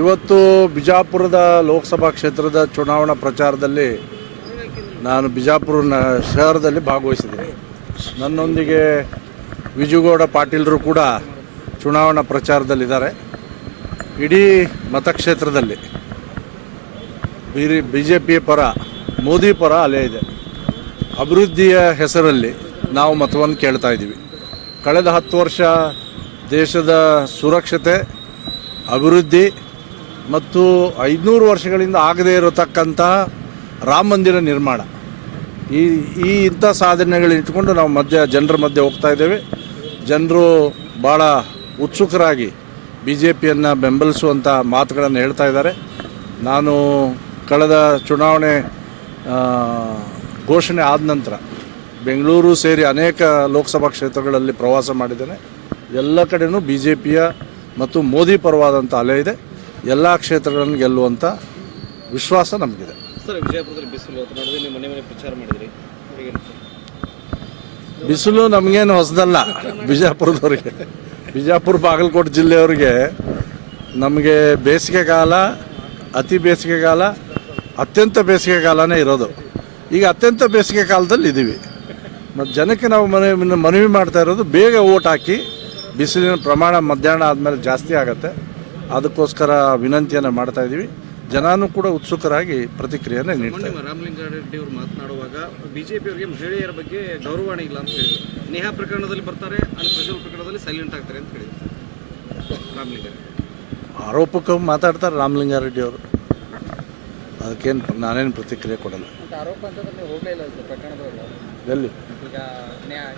ಇವತ್ತು ಬಿಜಾಪುರದ ಲೋಕಸಭಾ ಕ್ಷೇತ್ರದ ಚುನಾವಣಾ ಪ್ರಚಾರದಲ್ಲಿ ನಾನು ಬಿಜಾಪುರ ಶಹರದಲ್ಲಿ ಭಾಗವಹಿಸಿದ್ದೀನಿ. ನನ್ನೊಂದಿಗೆ ವಿಜುಗೌಡ ಪಾಟೀಲರು ಕೂಡ ಚುನಾವಣಾ ಪ್ರಚಾರದಲ್ಲಿದ್ದಾರೆ. ಇಡೀ ಮತಕ್ಷೇತ್ರದಲ್ಲಿ BJP ಪರ, ಮೋದಿ ಪರ ಅಲೆ ಇದೆ. ಅಭಿವೃದ್ಧಿಯ ಹೆಸರಲ್ಲಿ ನಾವು ಮತವನ್ನು ಕೇಳ್ತಾ ಇದ್ದೀವಿ. ಕಳೆದ 10 ವರ್ಷ ದೇಶದ ಸುರಕ್ಷತೆ, ಅಭಿವೃದ್ಧಿ ಮತ್ತು 500 ವರ್ಷಗಳಿಂದ ಆಗದೇ ಇರತಕ್ಕಂತಹ ರಾಮ ಮಂದಿರ ನಿರ್ಮಾಣ, ಇಂಥ ಸಾಧನೆಗಳು ಇಟ್ಕೊಂಡು ನಾವು ಜನರ ಮಧ್ಯೆ ಹೋಗ್ತಾ ಇದ್ದೇವೆ. ಜನರು ಭಾಳ ಉತ್ಸುಕರಾಗಿ BJPಯನ್ನು ಬೆಂಬಲಿಸುವಂಥ ಮಾತುಗಳನ್ನು ಹೇಳ್ತಾ ಇದ್ದಾರೆ. ನಾನು ಕಳೆದ ಚುನಾವಣೆ ಘೋಷಣೆ ಆದ ನಂತರ ಬೆಂಗಳೂರು ಸೇರಿ ಅನೇಕ ಲೋಕಸಭಾ ಕ್ಷೇತ್ರಗಳಲ್ಲಿ ಪ್ರವಾಸ ಮಾಡಿದ್ದೇನೆ. ಎಲ್ಲ ಕಡೆಯೂ BJPಯ ಮತ್ತು ಮೋದಿ ಪರವಾದಂಥ ಅಲೆ ಇದೆ. ಎಲ್ಲ ಕ್ಷೇತ್ರಗಳನ್ನು ಗೆಲ್ಲುವಂಥ ವಿಶ್ವಾಸ ನಮಗಿದೆ. ಸರ್, ವಿಜಯಪುರದಲ್ಲಿ ಬಿಸಿಲು ನಡೆದು ನೀವು ಮನೆ ಮನೆ ಪ್ರಚಾರ ಮಾಡಿದ್ರಿ. ಬಿಸಿಲು ನಮಗೇನು ಹೊಸದಲ್ಲ. ಬಿಜಾಪುರದವ್ರಿಗೆ, ಬಿಜಾಪುರ ಬಾಗಲಕೋಟೆ ಜಿಲ್ಲೆಯವರಿಗೆ ನಮಗೆ ಬೇಸಿಗೆ ಕಾಲ, ಅತಿ ಬೇಸಿಗೆ ಕಾಲ, ಅತ್ಯಂತ ಬೇಸಿಗೆ ಕಾಲನೇ ಇರೋದು. ಈಗ ಅತ್ಯಂತ ಬೇಸಿಗೆ ಕಾಲದಲ್ಲಿ ಇದ್ದೀವಿ. ಮತ್ತು ಜನಕ್ಕೆ ನಾವು ಮನವಿ ಮಾಡ್ತಾ ಇರೋದು, ಬೇಗ ಓಟ್ ಹಾಕಿ. ಬಿಸಿಲಿನ ಪ್ರಮಾಣ ಮಧ್ಯಾಹ್ನ ಆದಮೇಲೆ ಜಾಸ್ತಿ ಆಗುತ್ತೆ. ಅದಕ್ಕೋಸ್ಕರ ವಿನಂತಿಯನ್ನು ಮಾಡ್ತಾ ಇದ್ದೀವಿ. ಜನನೂ ಕೂಡ ಉತ್ಸುಕರಾಗಿ ಪ್ರತಿಕ್ರಿಯೆಯನ್ನು ನೀಡ್ತಾರೆ. ರಾಮಲಿಂಗಾರೆಡ್ಡಿ ಅವರು ಮಾತನಾಡುವಾಗ BJP ಅವರಿಗೆ ಮಹಿಳೆಯರ ಬಗ್ಗೆ ಗೌರವಣೆ ಇಲ್ಲ ಅಂತ ಹೇಳಿದ್ರು. ನೇಹಾ ಪ್ರಕರಣದಲ್ಲಿ ಬರ್ತಾರೆ, ಅಲ್ಲಿ ಪ್ರಜ್ವಲ್ ಪ್ರಕರಣದಲ್ಲಿ ಸೈಲೆಂಟ್ ಆಗ್ತಾರೆ ಅಂತ ಹೇಳಿದ್ರು ರಾಮಲಿಂಗಾರೆಡ್ಡಿ. ಆರೋಪಕ್ಕೆ ಮಾತಾಡ್ತಾರೆ ರಾಮಲಿಂಗಾರೆಡ್ಡಿ ಅವರು. ಅದಕ್ಕೇನು ನಾನೇನು ಪ್ರತಿಕ್ರಿಯೆ ಕೊಡಲ್ಲ. ಎಲ್ಲಿ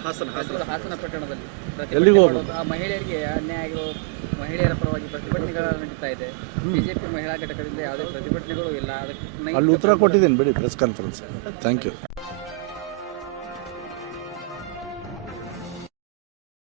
ಹಾಸನ ಪಟ್ಟಣದಲ್ಲಿ ಎಲ್ಲಿಗೆ ಹೋಗೋದು? ಮಹಿಳೆಯರಿಗೆ ಅನ್ಯಾಯ ಆಗಿರೋ ಮಹಿಳೆಯರ ಪರವಾಗಿ ಪ್ರತಿಭಟನೆಗಳು ನಡೀತಾ ಇದೆ. BJP ಮಹಿಳಾ ಘಟಕದಿಂದ ಯಾವುದೇ ಪ್ರತಿಭಟನೆಗಳು ಇಲ್ಲ. ಅದಕ್ಕೆ ಅಲ್ಲಿ ಉತ್ತರ ಕೊಟ್ಟಿದ್ದೀನಿ ಬಿಡಿ, ಪ್ರೆಸ್ ಕಾನ್ಫರೆನ್ಸ್. Thank you.